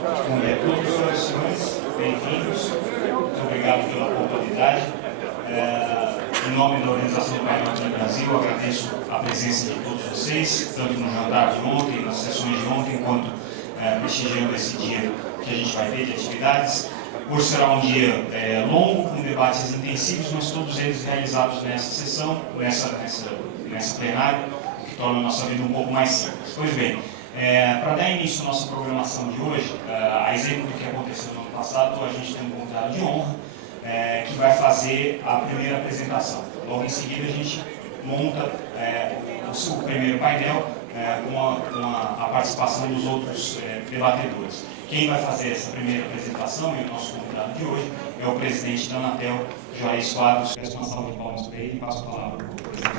Bom dia a todos, senhoras e senhores, bem-vindos. Muito obrigado pela pontualidade. Em nome da Organização do Painel do Brasil, agradeço a presença de todos vocês, tanto no jantar de ontem, nas sessões de ontem, quanto prestigiando esse dia que a gente vai ter de atividades. Hoje será um dia longo, com debates intensivos, mas todos eles realizados nessa sessão, nessa plenária, que torna a nossa vida um pouco mais simples. Pois bem, para dar início à nossa programação de hoje, a exemplo do que aconteceu no ano passado, a gente tem um convidado de honra, que vai fazer a primeira apresentação. Logo em seguida a gente monta o primeiro painel com a participação dos outros debatedores. Quem vai fazer essa primeira apresentação e o nosso convidado de hoje é o presidente da Anatel, Juarez Quadros. Peço uma salva de palmas para ele e passo a palavra para o presidente.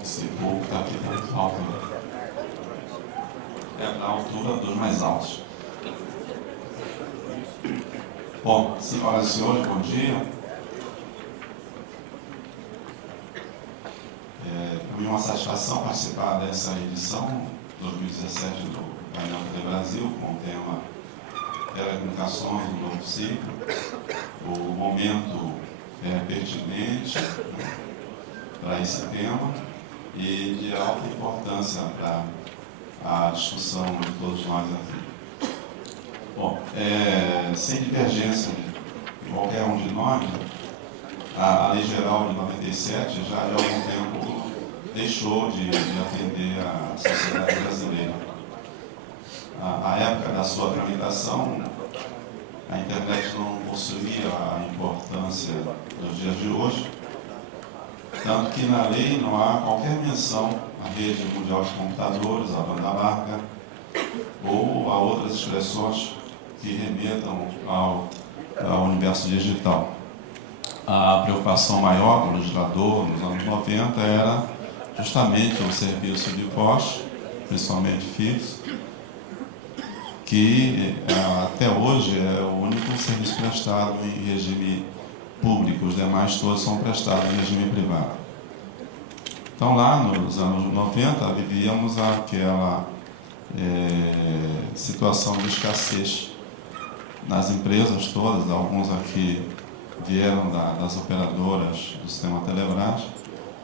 Esse povo está aqui muito alto, né? É na altura dos mais altos. Bom, senhoras e senhores, bom dia. Foi uma satisfação participar dessa edição 2017 do Painel do Brasil, com o tema Telecomunicações no Novo Ciclo. O momento é pertinente, né, para esse tema e de alta importância para a discussão de todos nós aqui. Bom, sem divergência de qualquer um de nós, a Lei Geral de 97 já há algum tempo deixou de atender a sociedade brasileira. À época da sua tramitação, a internet não possuía a importância dos dias de hoje, tanto que na lei não há qualquer menção à rede mundial de computadores, à banda larga, ou a outras expressões que remetam ao universo digital. A preocupação maior do legislador nos anos 90 era justamente o serviço de voz, principalmente fixo, que até hoje é o único serviço prestado em regime público, os demais todos são prestados em regime privado. Então, lá nos anos 90, vivíamos aquela situação de escassez nas empresas todas. Alguns aqui vieram das operadoras do sistema Telebrás.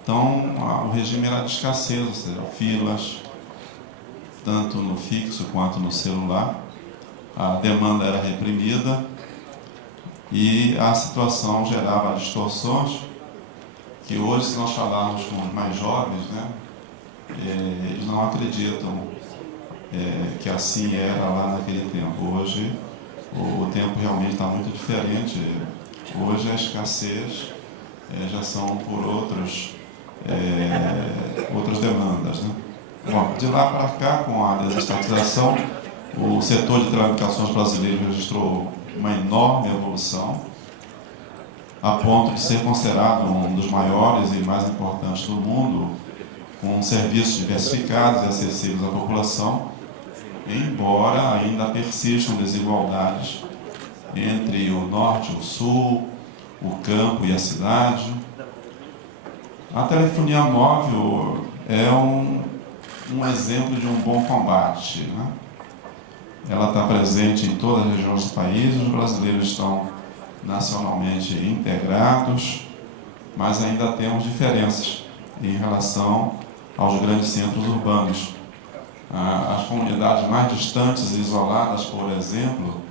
Então, o regime era de escassez, ou seja, filas, tanto no fixo quanto no celular. A demanda era reprimida e a situação gerava distorções que hoje, se nós falarmos com os mais jovens, né, eles não acreditam que assim era lá naquele tempo. Hoje, o tempo realmente está muito diferente. Hoje, a escassez já são por outras demandas, né? Bom, de lá para cá, com a desestatização, o setor de telecomunicações brasileiro registrou uma enorme evolução, a ponto de ser considerado um dos maiores e mais importantes do mundo, com serviços diversificados e acessíveis à população, embora ainda persistam desigualdades entre o norte e o sul, o campo e a cidade. A telefonia móvel é um exemplo de um bom combate, né? Ela está presente em todas as regiões do país, os brasileiros estão nacionalmente integrados, mas ainda temos diferenças em relação aos grandes centros urbanos. As comunidades mais distantes e isoladas, por exemplo,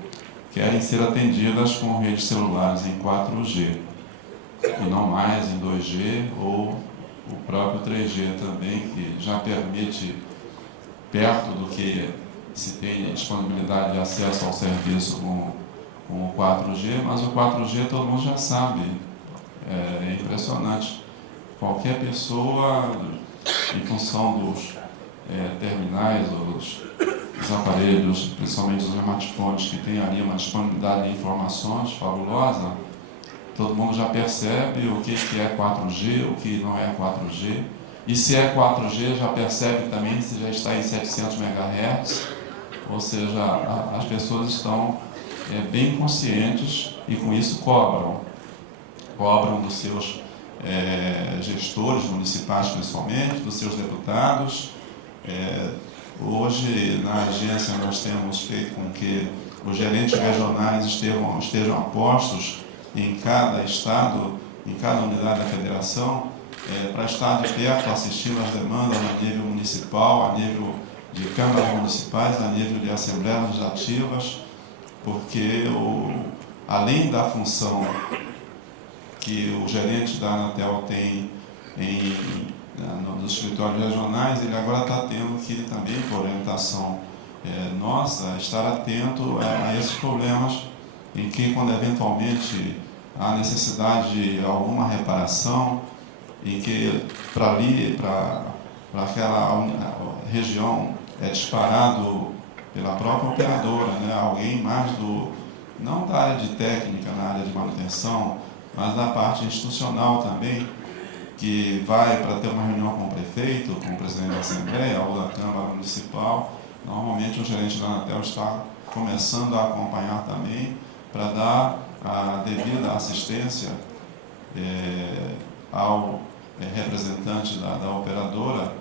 querem ser atendidas com redes celulares em 4G, e não mais em 2G ou o próprio 3G também, que já permite, perto do que se tem disponibilidade de acesso ao serviço com o 4G, mas o 4G todo mundo já sabe, é impressionante. Qualquer pessoa, em função dos terminais, os aparelhos, principalmente os smartphones, que tem ali uma disponibilidade de informações fabulosa, todo mundo já percebe o que é 4G, o que não é 4G. E se é 4G, já percebe também se já está em 700 MHz Ou seja, as pessoas estão bem conscientes e com isso cobram dos seus gestores municipais principalmente, dos seus deputados. Hoje na agência nós temos feito com que os gerentes regionais estejam apostos em cada estado, em cada unidade da federação, para estar de perto assistindo às demandas a nível municipal, a nível de câmaras municipais, a nível de assembleias legislativas, porque além da função que o gerente da Anatel tem nos escritórios regionais, ele agora está tendo que também, por orientação nossa, estar atento a esses problemas em que, quando eventualmente há necessidade de alguma reparação, em que para aquela região é disparado pela própria operadora, né, alguém mais não da área de técnica, na área de manutenção, mas da parte institucional também, que vai para ter uma reunião com o prefeito, com o presidente da Assembleia ou da Câmara Municipal. Normalmente o gerente da Anatel está começando a acompanhar também para dar a devida assistência ao representante da operadora,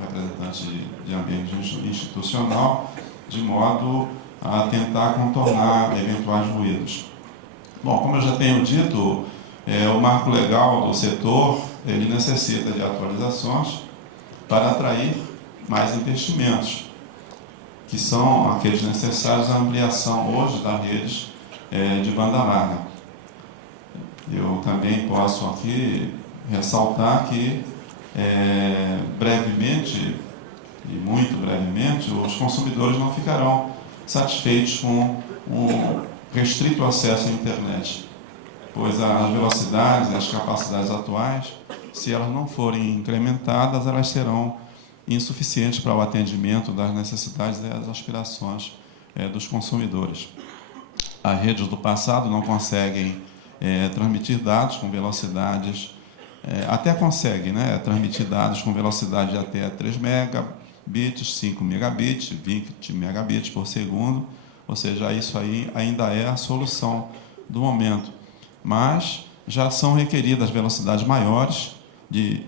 representante de ambiente institucional, de modo a tentar contornar eventuais ruídos. Bom, como eu já tenho dito, o marco legal do setor ele necessita de atualizações para atrair mais investimentos, que são aqueles necessários à ampliação hoje das redes de banda larga. Eu também posso aqui ressaltar que brevemente, e muito brevemente, os consumidores não ficarão satisfeitos com um restrito acesso à internet, pois as velocidades e as capacidades atuais, se elas não forem incrementadas, elas serão insuficientes para o atendimento das necessidades e das aspirações dos consumidores. As redes do passado não conseguem transmitir dados com velocidades, até conseguem, né, transmitir dados com velocidade de até 3 megabits, 5 megabits, 20 megabits por segundo, ou seja, isso aí ainda é a solução do momento. Mas já são requeridas velocidades maiores, de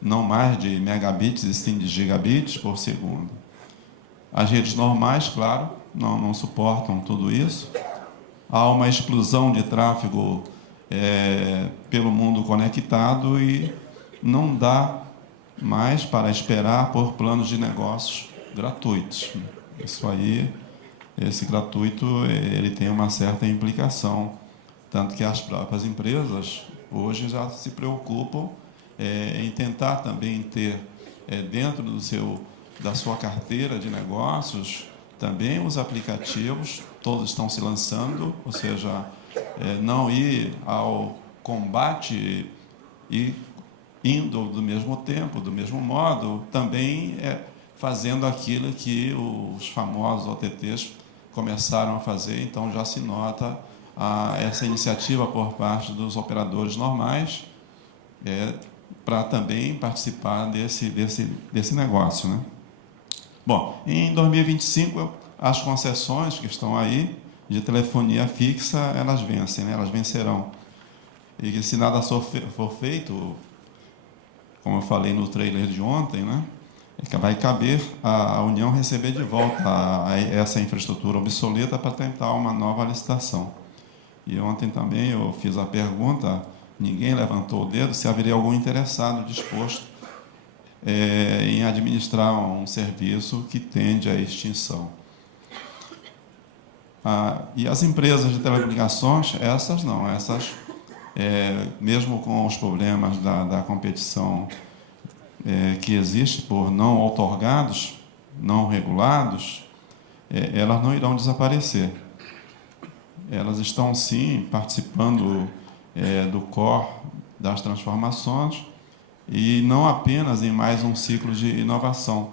não mais de megabits e sim de gigabits por segundo. As redes normais, claro, não suportam tudo isso. Há uma explosão de tráfego pelo mundo conectado e não dá mais para esperar por planos de negócios gratuitos. Isso aí, esse gratuito, ele tem uma certa implicação, tanto que as próprias empresas hoje já se preocupam em tentar também ter dentro da sua carteira de negócios também os aplicativos, todos estão se lançando, ou seja, não ir ao combate e indo do mesmo tempo, do mesmo modo, também fazendo aquilo que os famosos OTTs começaram a fazer. Então já se nota essa iniciativa por parte dos operadores normais para também participar desse negócio, né? Bom, em 2025, as concessões que estão aí de telefonia fixa, elas vencem, né? Elas vencerão. E se nada for feito, como eu falei no trailer de ontem, né, vai caber a União receber de volta essa infraestrutura obsoleta para tentar uma nova licitação. E ontem também eu fiz a pergunta, ninguém levantou o dedo, se haveria algum interessado disposto em administrar um serviço que tende à extinção. E as empresas de telecomunicações, essas não, essas, mesmo com os problemas da competição que existe por não outorgados, não regulados, elas não irão desaparecer. Elas estão, sim, participando do core das transformações, e não apenas em mais um ciclo de inovação,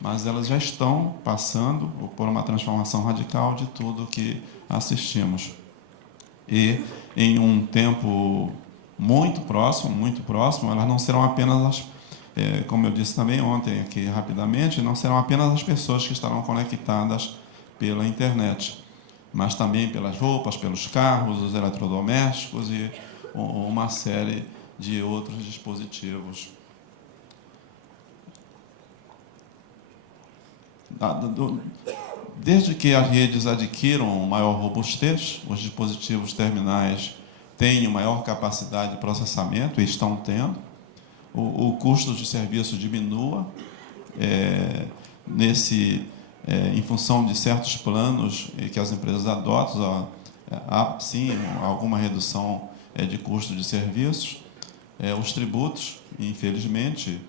mas elas já estão passando por uma transformação radical de tudo que assistimos. E em um tempo muito próximo, elas não serão apenas como eu disse também ontem aqui rapidamente, não serão apenas as pessoas que estarão conectadas pela internet, mas também pelas roupas, pelos carros, os eletrodomésticos e uma série de outros dispositivos. Desde que as redes adquiram maior robustez, os dispositivos terminais tenham maior capacidade de processamento, e estão tendo, o custo de serviço diminua, em função de certos planos que as empresas adotam, há sim alguma redução de custo de serviços. Os tributos, infelizmente,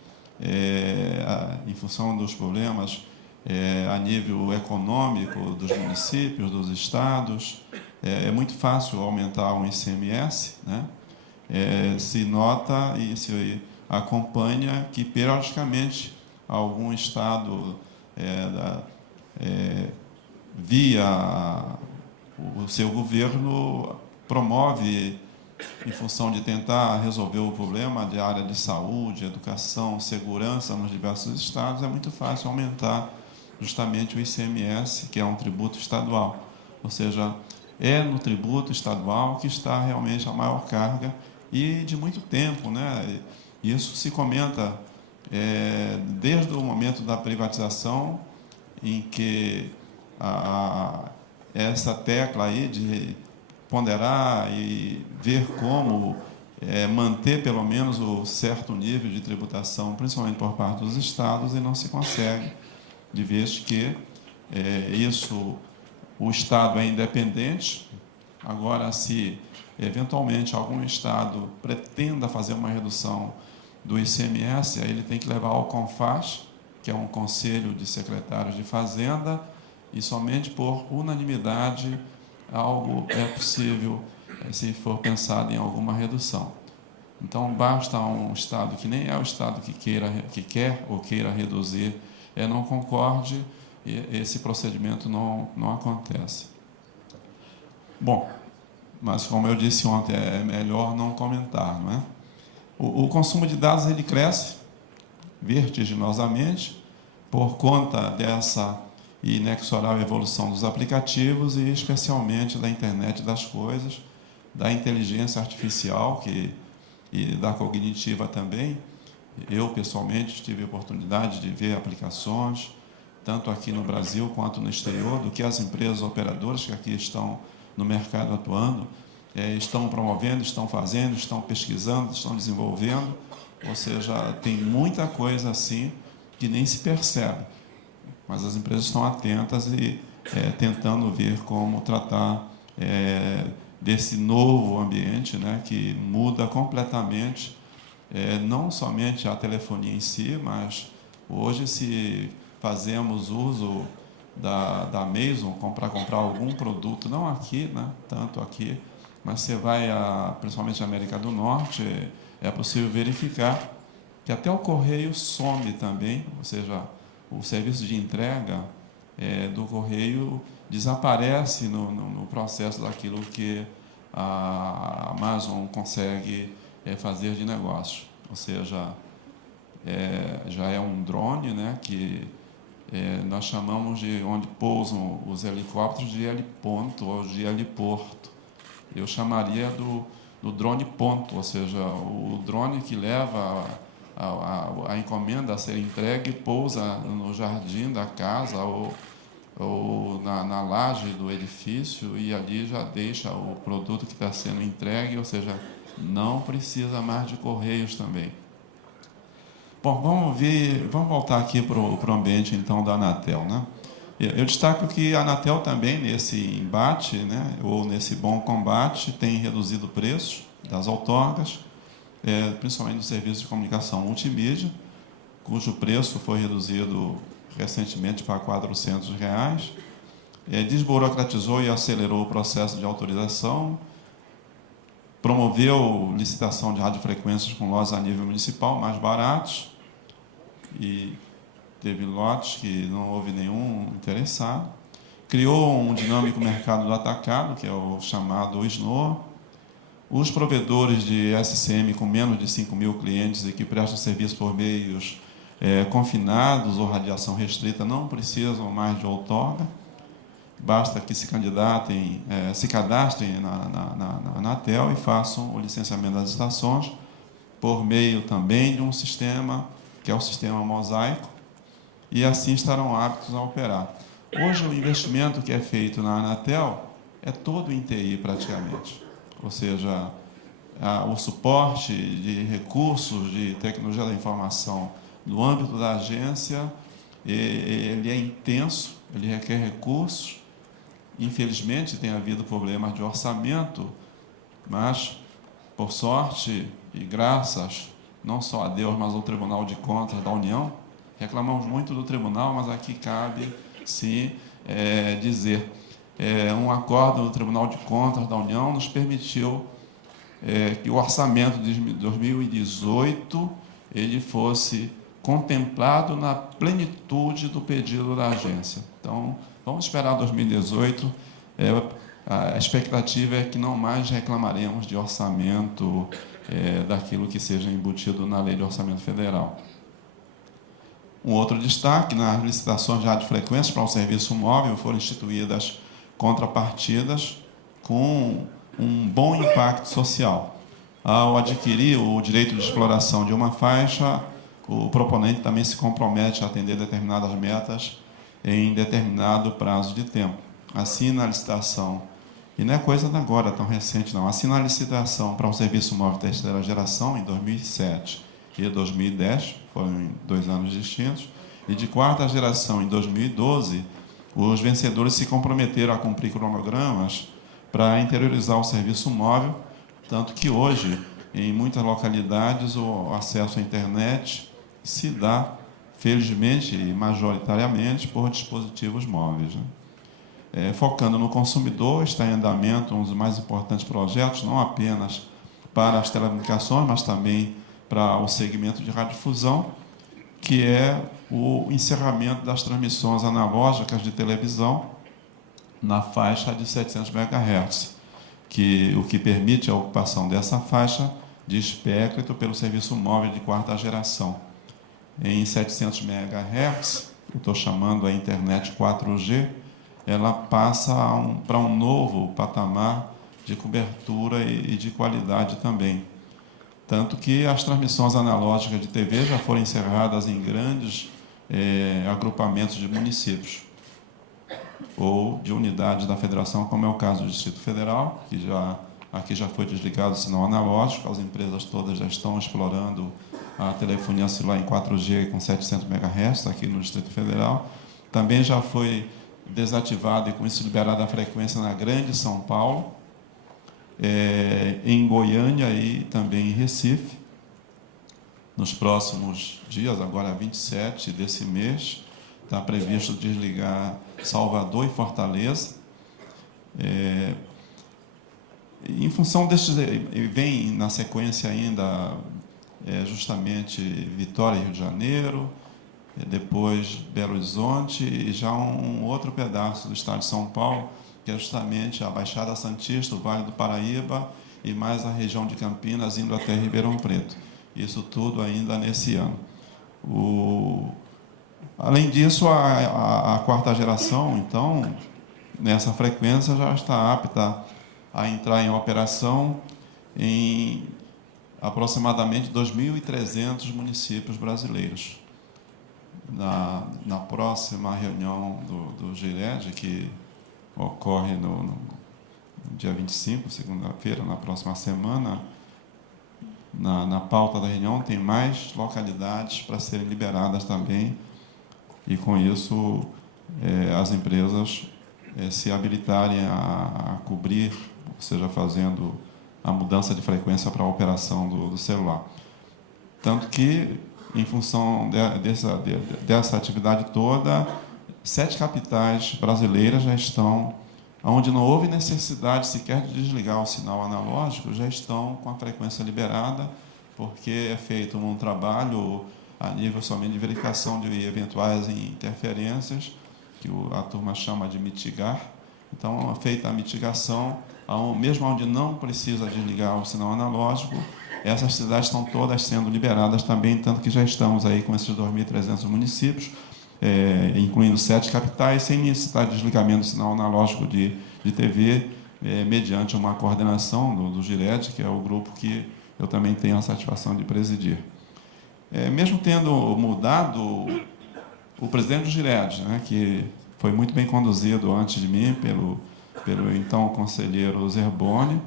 em função dos problemas a nível econômico dos municípios, dos estados, é muito fácil aumentar um ICMS, né? Se nota e se acompanha que, periodicamente, algum estado, via o seu governo, promove, em função de tentar resolver o problema de área de saúde, educação, segurança nos diversos estados, é muito fácil aumentar justamente o ICMS, que é um tributo estadual. Ou seja, é no tributo estadual que está realmente a maior carga, e de muito tempo, né? Isso se comenta desde o momento da privatização, em que essa tecla aí de ponderar e ver como manter pelo menos o certo nível de tributação, principalmente por parte dos estados, e não se consegue, de vez que o Estado é independente. Agora, se eventualmente algum Estado pretenda fazer uma redução do ICMS, aí ele tem que levar ao CONFAZ, que é um Conselho de Secretários de Fazenda, e somente por unanimidade algo é possível, se for pensado em alguma redução. Então, basta um Estado que nem é o Estado que quer ou queira reduzir, não concorde, e esse procedimento não acontece. Bom, mas como eu disse ontem, é melhor não comentar, não é? O consumo de dados ele cresce vertiginosamente por conta dessa inexorável evolução dos aplicativos e especialmente da internet das coisas, da inteligência artificial e da cognitiva também. Eu, pessoalmente, tive a oportunidade de ver aplicações, tanto aqui no Brasil quanto no exterior, do que as empresas operadoras que aqui estão no mercado atuando, estão promovendo, estão fazendo, estão pesquisando, estão desenvolvendo. Ou seja, tem muita coisa assim que nem se percebe, mas as empresas estão atentas e tentando ver como tratar desse novo ambiente, né, que muda completamente, não somente a telefonia em si, mas hoje, se fazemos uso da Amazon para comprar algum produto, não aqui, né, tanto aqui, mas você vai principalmente na América do Norte, é possível verificar que até o correio some também, ou seja, o serviço de entrega do correio desaparece no processo daquilo que a Amazon consegue fazer de negócio. Ou seja, já é um drone, né, que nós chamamos de onde pousam os helicópteros de heliponto ou de heliporto. Eu chamaria do drone ponto, ou seja, o drone que leva a encomenda a ser entregue, pousa no jardim da casa ou na laje do edifício, e ali já deixa o produto que está sendo entregue, ou seja, não precisa mais de correios também. Bom, vamos voltar aqui para o ambiente, então, da Anatel, né? Eu destaco que a Anatel também, nesse embate, né, ou nesse bom combate, tem reduzido o preço das outorgas, principalmente do serviço de comunicação multimídia, cujo preço foi reduzido recentemente para R$ 400, desburocratizou e acelerou o processo de autorização, promoveu licitação de radiofrequências com lotes a nível municipal mais baratos, e teve lotes que não houve nenhum interessado, criou um dinâmico mercado do atacado, que é o chamado SNOA, Os provedores de SCM com menos de 5.000 clientes e que prestam serviço por meios confinados ou radiação restrita não precisam mais de outorga. Basta que se candidatem, se cadastrem na Anatel e façam o licenciamento das estações por meio também de um sistema, que é o sistema Mosaico, e assim estarão aptos a operar. Hoje, o investimento que é feito na Anatel é todo em TI, praticamente. Ou seja, o suporte de recursos de tecnologia da informação no âmbito da agência, ele é intenso, ele requer recursos. Infelizmente, tem havido problemas de orçamento, mas, por sorte e graças, não só a Deus, mas ao Tribunal de Contas da União, reclamamos muito do Tribunal, mas aqui cabe, sim, dizer, um acordo do Tribunal de Contas da União nos permitiu que o orçamento de 2018 ele fosse contemplado na plenitude do pedido da agência. Então, vamos esperar 2018. A expectativa é que não mais reclamaremos de orçamento daquilo que seja embutido na Lei de Orçamento Federal. Um outro destaque, nas licitações de radiofrequências para o serviço móvel foram instituídas contrapartidas com um bom impacto social. Ao adquirir o direito de exploração de uma faixa, o proponente também se compromete a atender determinadas metas em determinado prazo de tempo. Assim, na licitação, e não é coisa de agora, tão recente não, assim na licitação para o serviço móvel de terceira geração, em 2007 e 2010, foram 2 anos distintos, e de quarta geração, em 2012, os vencedores se comprometeram a cumprir cronogramas para interiorizar o serviço móvel, tanto que hoje, em muitas localidades, o acesso à internet se dá, felizmente e majoritariamente, por dispositivos móveis, né? Focando no consumidor, está em andamento um dos mais importantes projetos, não apenas para as telecomunicações, mas também para o segmento de radiodifusão, que é o encerramento das transmissões analógicas de televisão na faixa de 700 MHz, o que permite a ocupação dessa faixa de espectro pelo serviço móvel de quarta geração. Em 700 MHz, eu estou chamando a internet 4G, ela passa para um novo patamar de cobertura e de qualidade também. Tanto que as transmissões analógicas de TV já foram encerradas em grandes agrupamentos de municípios ou de unidades da federação, como é o caso do Distrito Federal, que aqui já foi desligado o sinal analógico, as empresas todas já estão explorando a telefonia celular em 4G com 700 MHz aqui no Distrito Federal. Também já foi desativada e com isso liberada a frequência na Grande São Paulo, em Goiânia e também em Recife. Nos próximos dias, agora 27 desse mês, está previsto desligar Salvador e Fortaleza. Em função destes, vem na sequência ainda justamente Vitória e Rio de Janeiro, depois Belo Horizonte e já um outro pedaço do estado de São Paulo, que é justamente a Baixada Santista, o Vale do Paraíba e mais a região de Campinas, indo até Ribeirão Preto. Isso tudo ainda nesse ano. Além disso, a quarta geração, então, nessa frequência, já está apta a entrar em operação em aproximadamente 2.300 municípios brasileiros. Na próxima reunião do GIRED, que ocorre no dia 25, segunda-feira, na próxima semana, na pauta da reunião tem mais localidades para serem liberadas também, e com isso as empresas se habilitarem a cobrir, ou seja, fazendo a mudança de frequência para a operação do celular. Tanto que, em função dessa atividade toda, 7 capitais brasileiras já estão, onde não houve necessidade sequer de desligar o sinal analógico, já estão com a frequência liberada, porque é feito um trabalho a nível somente de verificação de eventuais interferências, que a turma chama de mitigar. Então, feita a mitigação, mesmo onde não precisa desligar o sinal analógico, essas cidades estão todas sendo liberadas também, tanto que já estamos aí com esses 2.300 municípios, incluindo 7 capitais, sem necessidade de desligamento do sinal analógico de TV, mediante uma coordenação do GIRED, que é o grupo que eu também tenho a satisfação de presidir. Mesmo tendo mudado o presidente do GIRED, né, que foi muito bem conduzido antes de mim pelo então conselheiro Zerboni,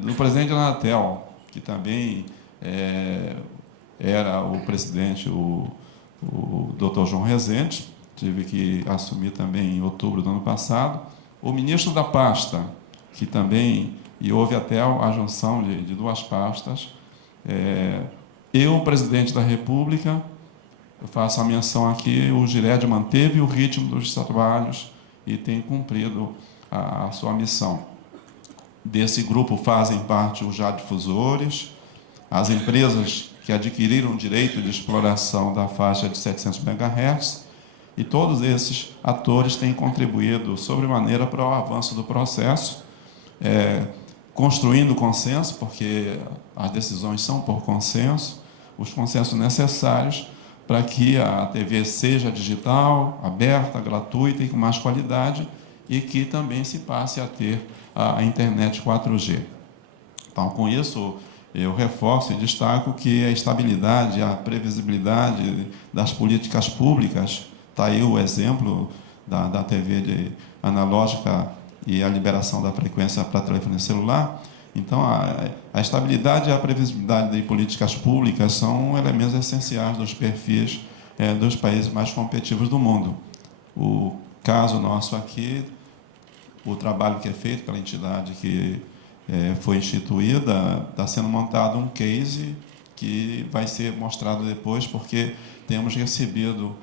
do presidente da Anatel, que também era o presidente, o Dr. João Rezende, tive que assumir também em outubro do ano passado, o ministro da pasta, que também, e houve até a junção de 2 pastas, eu, o presidente da República, eu faço a menção aqui, o GIRED manteve o ritmo dos trabalhos e tem cumprido a sua missão. Desse grupo fazem parte os radiodifusores, as empresas que adquiriram o direito de exploração da faixa de 700 MHz, e todos esses atores têm contribuído sobremaneira para o avanço do processo, construindo consenso, porque as decisões são por consenso, os consensos necessários para que a TV seja digital, aberta, gratuita e com mais qualidade, e que também se passe a ter a internet 4G. Então, com isso, eu reforço e destaco que a estabilidade, a previsibilidade das políticas públicas, está aí o exemplo da TV analógica e a liberação da frequência para telefonia celular. Então, a estabilidade e a previsibilidade de políticas públicas são elementos essenciais dos perfis dos países mais competitivos do mundo. O caso nosso aqui, o trabalho que é feito pela entidade que foi instituída, está sendo montado um case que vai ser mostrado depois, porque temos recebido,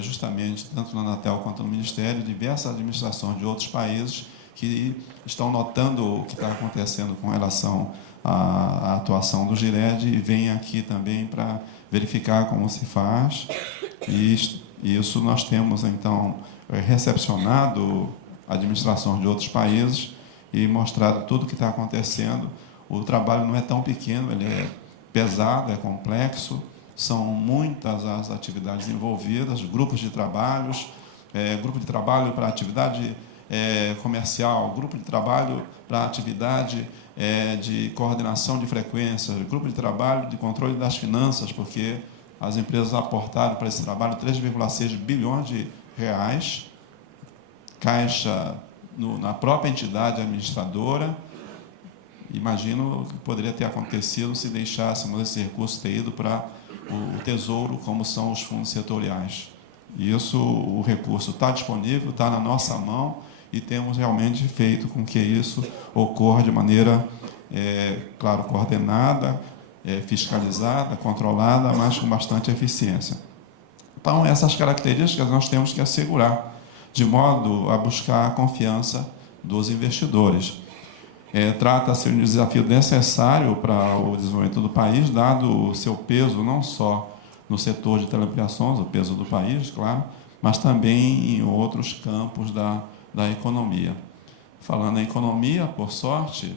justamente, tanto na Anatel quanto no Ministério, diversas administrações de outros países que estão notando o que está acontecendo com relação à atuação do GIRED e vêm aqui também para verificar como se faz. E isso nós temos, então, recepcionado administrações de outros países e mostrado tudo o que está acontecendo. O trabalho não é tão pequeno, ele é pesado, é complexo, são muitas as atividades envolvidas, grupos de trabalhos, grupo de trabalho para atividade comercial, grupo de trabalho para atividade de coordenação de frequências, grupo de trabalho de controle das finanças, porque as empresas aportaram para esse trabalho 3,6 bilhões de reais, caixa na própria entidade administradora. Imagino o que poderia ter acontecido se deixássemos esse recurso ter ido para o Tesouro, como são os fundos setoriais. Isso, o recurso está disponível, está na nossa mão, e temos realmente feito com que isso ocorra de maneira, claro, coordenada, fiscalizada, controlada, mas com bastante eficiência. Então, essas características nós temos que assegurar, de modo a buscar a confiança dos investidores. Trata-se de um desafio necessário para o desenvolvimento do país, dado o seu peso não só no setor de telecomunicações, o peso do país, claro, mas também em outros campos da economia. Falando em economia, por sorte,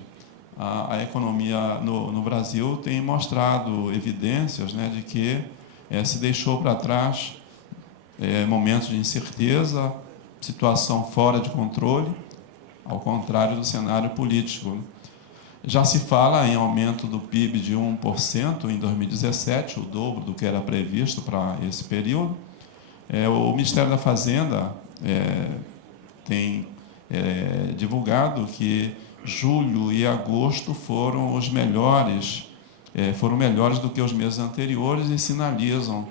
a economia no Brasil tem mostrado evidências, né, de que se deixou para trás momentos de incerteza, situação fora de controle, ao contrário do cenário político. Já se fala em aumento do PIB de 1% em 2017, o dobro do que era previsto para esse período. O Ministério da Fazenda tem divulgado que julho e agosto foram os melhores, foram melhores do que os meses anteriores e sinalizam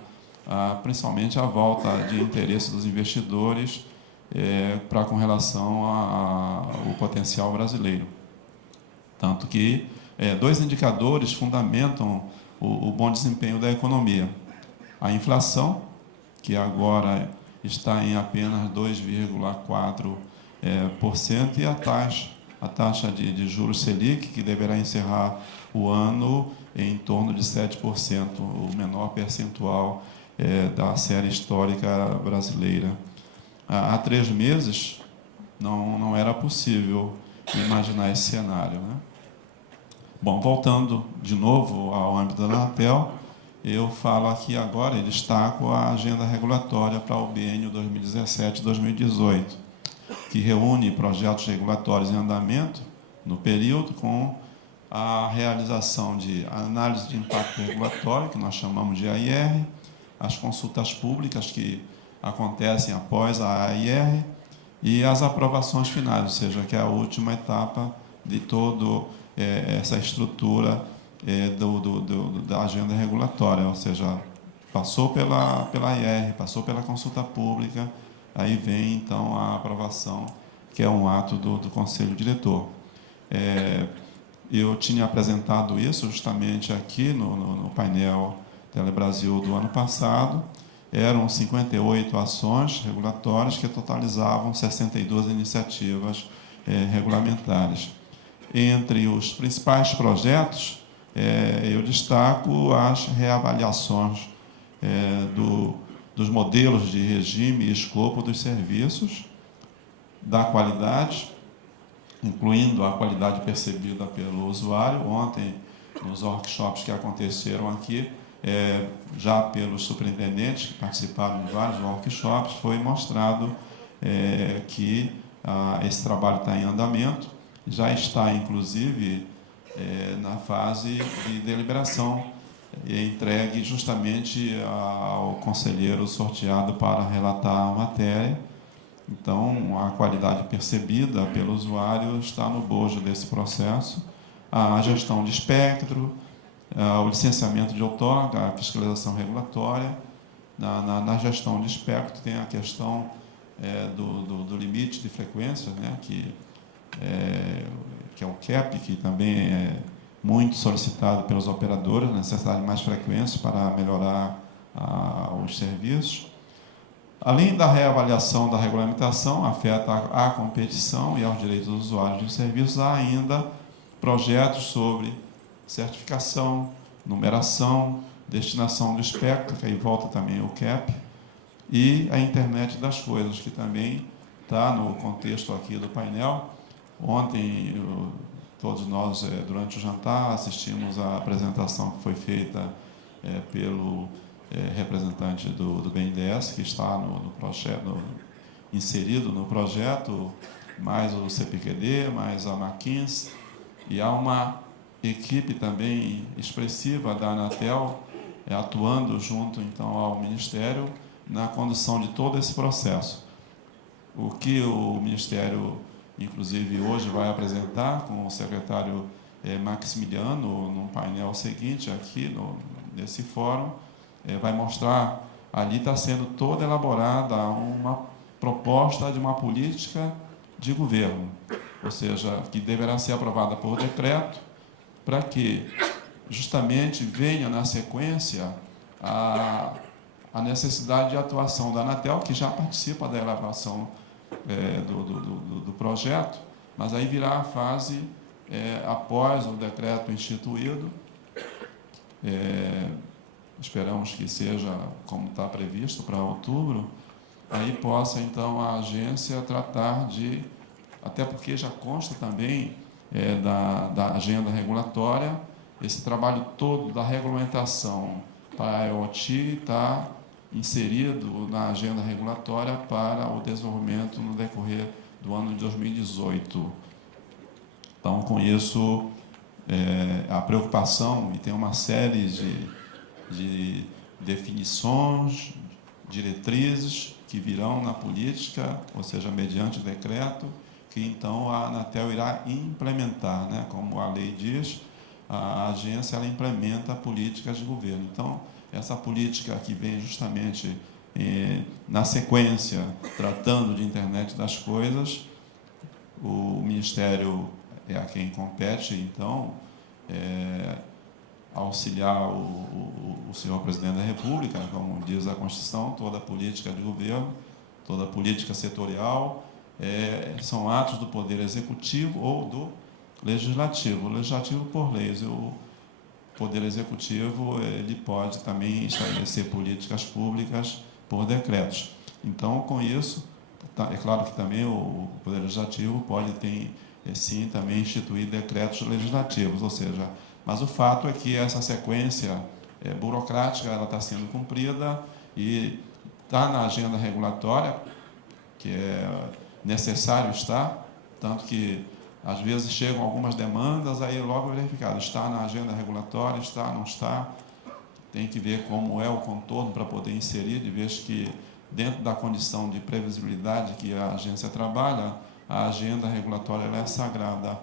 principalmente a volta de interesse dos investidores com relação ao potencial brasileiro. Tanto que 2 indicadores fundamentam o bom desempenho da economia. A inflação, que agora está em apenas 2,4%, e a taxa de juros Selic, que deverá encerrar o ano em torno de 7%, o menor percentual da série histórica brasileira. Há 3 meses não era possível imaginar esse cenário, né? Bom, voltando de novo ao âmbito da Anatel, eu falo aqui agora e destaco a agenda regulatória para o biênio 2017-2018, que reúne projetos regulatórios em andamento no período com a realização de análise de impacto regulatório, que nós chamamos de AIR, as consultas públicas que acontecem após a AIR e as aprovações finais, ou seja, que é a última etapa de toda essa estrutura da agenda regulatória, ou seja, passou pela AIR, passou pela consulta pública, aí vem, então, a aprovação, que é um ato do Conselho Diretor. Eu tinha apresentado isso justamente aqui no painel Telebrasil do ano passado. Eram 58 ações regulatórias que totalizavam 62 iniciativas regulamentares. Entre os principais projetos, eu destaco as reavaliações dos modelos de regime e escopo dos serviços, da qualidade, incluindo a qualidade percebida pelo usuário. Ontem, nos workshops que aconteceram aqui, já pelos superintendentes que participaram de vários workshops, foi mostrado que esse trabalho está em andamento, já está, inclusive, na fase de deliberação, entregue justamente ao conselheiro sorteado para relatar a matéria. Então, a qualidade percebida pelo usuário está no bojo desse processo. A gestão de espectro, o licenciamento de outorga, a fiscalização regulatória. Na gestão de espectro tem a questão do limite de frequência, né, que é o CAP, que também é muito solicitado pelos operadores, a necessidade de mais frequências para melhorar os serviços. Além da reavaliação da regulamentação, afeta a competição e aos direitos dos usuários dos serviços, há ainda projetos sobre certificação, numeração, destinação do espectro, que aí volta também o CAP, e a internet das coisas, que também está no contexto aqui do painel. Ontem, todos nós, durante o jantar, assistimos à apresentação que foi feita pelo representante do BNDES, que está inserido no projeto, mais o CPQD, mais a McKinsey, e há uma equipe também expressiva da Anatel atuando junto, então, ao Ministério na condução de todo esse processo. O que o Ministério, inclusive, hoje vai apresentar com o secretário Maximiliano, num painel seguinte, aqui nesse fórum, vai mostrar, ali está sendo toda elaborada uma proposta de uma política de governo, ou seja, que deverá ser aprovada por decreto, para que justamente venha na sequência a necessidade de atuação da Anatel, que já participa da elaboração do projeto, mas aí virá a fase após o decreto instituído. Esperamos que seja como está previsto para outubro, aí possa então a agência tratar de, até porque já consta também da agenda regulatória, esse trabalho todo da regulamentação para a IoT está inserido na agenda regulatória para o desenvolvimento no decorrer do ano de 2018. Então, com isso, a preocupação, e tem uma série de definições, diretrizes que virão na política, ou seja, mediante decreto, que então a Anatel irá implementar, né? Como a lei diz, a agência ela implementa políticas de governo. Então, essa política que vem justamente na sequência, tratando de internet das coisas, o Ministério é a quem compete, então, auxiliar o senhor Presidente da República, como diz a Constituição, toda a política de governo, toda a política setorial, são atos do Poder Executivo ou do Legislativo. O Legislativo por leis, o Poder Executivo ele pode também estabelecer políticas públicas por decretos. Então, com isso, é claro que também o Poder Legislativo pode ter sim também instituir decretos legislativos, ou seja, mas o fato é que essa sequência burocrática ela está sendo cumprida e está na agenda regulatória, que é necessário estar, tanto que às vezes chegam algumas demandas, aí logo é verificado, está na agenda regulatória, está, não está, tem que ver como é o contorno para poder inserir, de vez que dentro da condição de previsibilidade que a agência trabalha, a agenda regulatória ela é sagrada.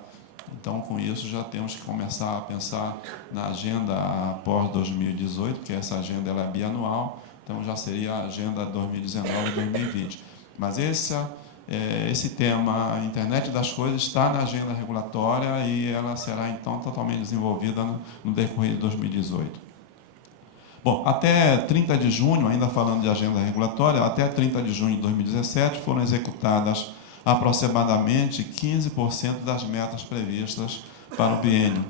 Então, com isso, já temos que começar a pensar na agenda após 2018, porque essa agenda ela é bianual, então já seria a agenda 2019-2020. Mas esse tema, a internet das coisas, está na agenda regulatória e ela será, então, totalmente desenvolvida no decorrer de 2018. Bom, até 30 de junho, ainda falando de agenda regulatória, até 30 de junho de 2017 foram executadas aproximadamente 15% das metas previstas para o biênio.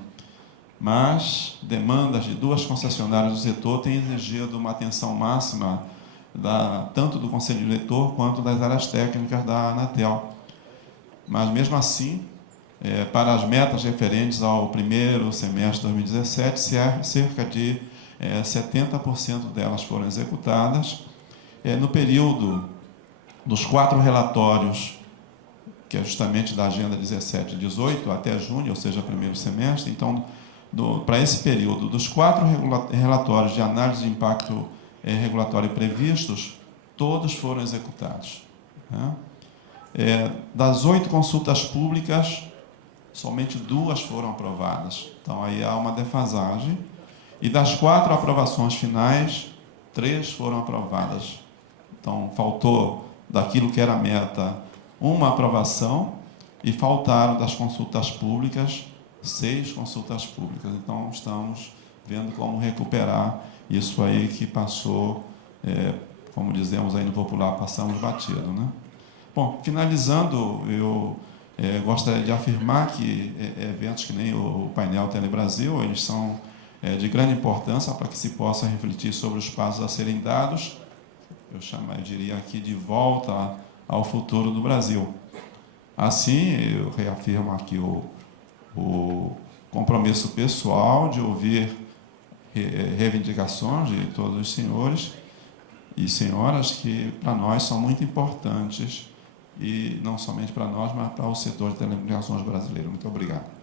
Mas demandas de 2 concessionárias do setor têm exigido uma atenção máxima tanto do Conselho Diretor quanto das áreas técnicas da Anatel. Mas, mesmo assim, para as metas referentes ao primeiro semestre de 2017, cerca de 70% delas foram executadas. No período dos 4 relatórios, que é justamente da agenda 17 e 18, até junho, ou seja, primeiro semestre, então, para esse período, dos 4 relatórios de análise de impacto regulatório previstos, todos foram executados. Das 8 consultas públicas, somente 2 foram aprovadas. Então, aí há uma defasagem. E das 4 aprovações finais, 3 foram aprovadas. Então, faltou daquilo que era a meta, uma aprovação, e faltaram das consultas públicas 6 consultas públicas. Então, estamos vendo como recuperar isso aí que passou, como dizemos aí no popular, passamos batido, né? Bom, finalizando, eu gostaria de afirmar que eventos que nem o painel Telebrasil, eles são de grande importância para que se possa refletir sobre os passos a serem dados, eu diria aqui, de volta ao futuro do Brasil. Assim, eu reafirmo aqui o compromisso pessoal de ouvir reivindicações de todos os senhores e senhoras que, para nós, são muito importantes, e não somente para nós, mas para o setor de telecomunicações brasileiro. Muito obrigado.